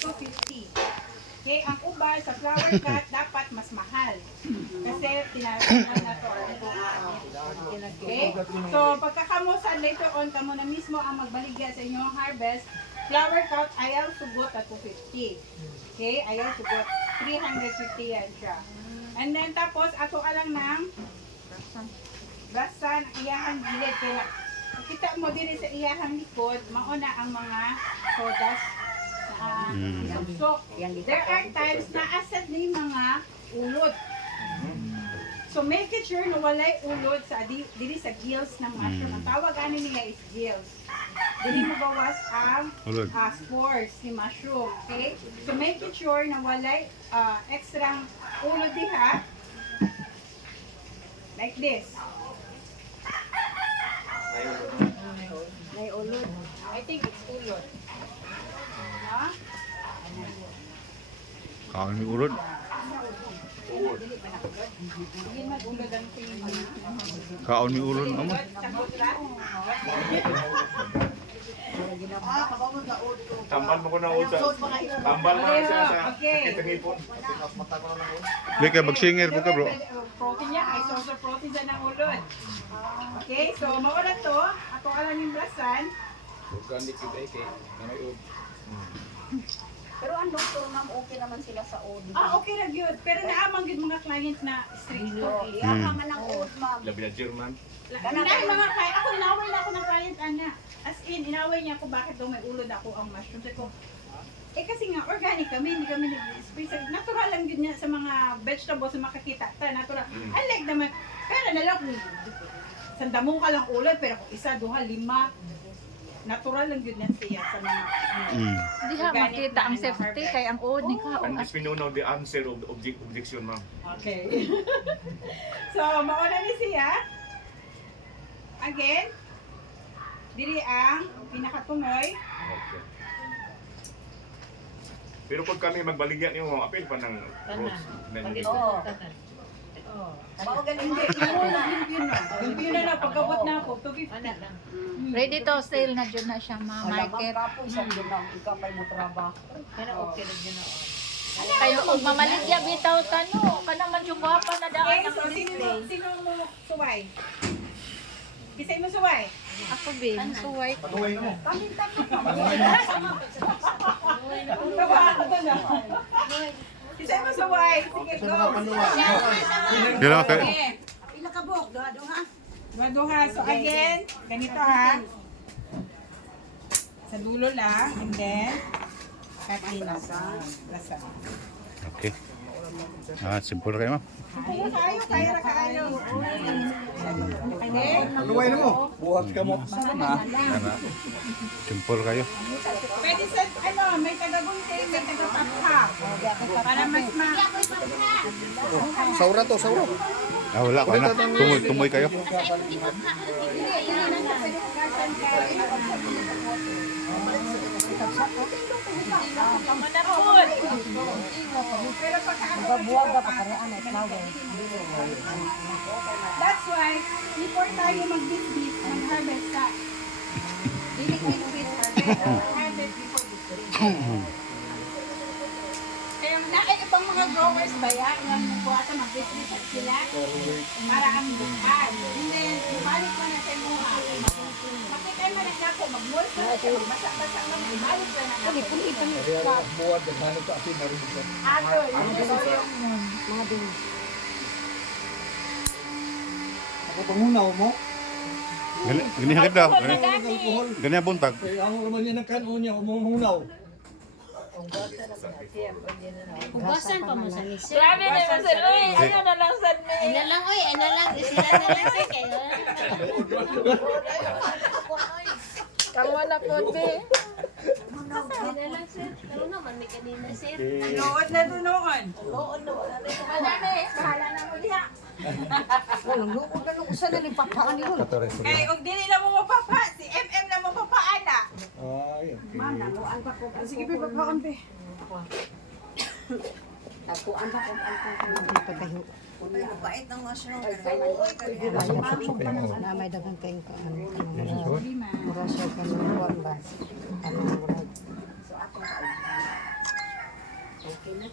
250. Okay, ang ubas sa flower cut dapat mas mahal. Kasi tinatawag na to. Okay? So, pagkakamusan later on, kamo na mismo ang magbaligya sa inyong harvest. Flower cut, ayaw sugot at 250. Okay, ayaw sugot. 350 yan siya. And then, tapos, ato alang ng brasan, iyahang gilid. Kaya, kita mo din sa iyahang likod, mauna ang mga sodas na so, there are times na asad na yung mga ulod. So, make it sure na walay ulod sa dili sa gills ng mushroom. Ang tawag ano niya is gills. Dili mo gawas ang spores ni mushroom. Okay? So, make it sure na walay extra ulod diha. Like this. May ulod. I think it's ulod. Ha? Kaon mi urod. Hindi mag-ulod ang tingin. Kaon mi urod amo. Tambal mo ko na uta. Tambal mo na siya sa kitangipon. Di kay bagsinger ko ka bro. Protein niya, ay source of protein sa ng ulod. Okay, so mauna to, ato alam yung brasan. Organic yun ay kay nanay ud. Pero ang doktor ma'am, okay naman sila sa OD. Okay ra gyud, pero naamang gyud mga client na strict. Iya ka man ang OD ma'am. Labi na German. Inay mga client, ako inaway na ako ng client ana. As in, inaway niya ako bakit daw may ulod ako ang mushroom. Sabi ko, kasi nga organic kami, hindi kami nag-space. Natural lang yun niya sa mga vegetables na makakita. Natural. Unlike naman, pero nalang, sandamong ka lang ulod, pero kung isa, duha, lima, natural lang yun yan siya sa mga Di ha makita ang safety kay ang uod ni ka. And is pinunaw the answer of the objection ma'am. Okay. So, mauna ni siya. Again, diri ang pinakatumoy. Okay. Pero kung kami magbaligyan niyo mga apil pa ng rose. Oo. Mao galing Hindi, yun na pagkabot na ako, 250. Ready to sale na dyan na siya ma-market. kapo isang dunang ikaw pay mo trabaho. Kayo og mamaligya bitaw tano, kana man jud gwapa na daan Okay, ang so display. sino mo suway? Kisay mo suway? Ako bin, suway. Patuloy mo. Tawa ako doon na. Kisay mo suway? Sige, go. Dira kay Pila ka buok do ha? Maduha. So again, ganito ha. Sa dulo lang, and then, katina sa lasa. Okay. Simple kayo ma'am. Kaya na kaayo. Okay? Patuloy mo. Buhat ka mo. Simple kayo. Pwede sa, may taga-gunting, may taga-paphap. Para mas Saura to, saura. Wala ko na. Tumoy kayo. Buwaga pa kare ana flower. That's why, before tayo mag-bis-bis, mag-harvest ka. Bilik-bilik harvest. Harvest before bis-bis. Kaya ibang mga growers ba yan? Yung buwata mag-bis-bis sila para ang bukas. And then, bumalik mo na sa imuha. Makikay mo na siya po, mag-mulch na siya, magbasa-basa mo, ibalik na na. Buhat ka hanap sa atin na rin. Ato, Ako pangunaw mo. Gani hagit daw. Gani buntag. Kaya ang raman niya ng kanon niya, umungunaw. Ugasan pa mo sa nisi. Grabe na yung sir. Uy, ayun na lang sad ni. Ay na lang, oy, ay na lang. Sila na lang sa kayo. Kamu na po te. Ay na lang, sir. Ano naman, may kanina, sir. Lood na doon noon. Madami, bahala na mo diha. Walang luod na nung usa na ni papaan ni Hul. Kaya kung dili na mo mapapa, si MM na mo papaana. Ay, okay. Nakuan pa ko. Sige, papaon pe. Nakuan pa ko ang pagkayo. Ay, mabait ng mushroom. Na may dagang kayong mura siya ka ng kuwan ba? Okay na.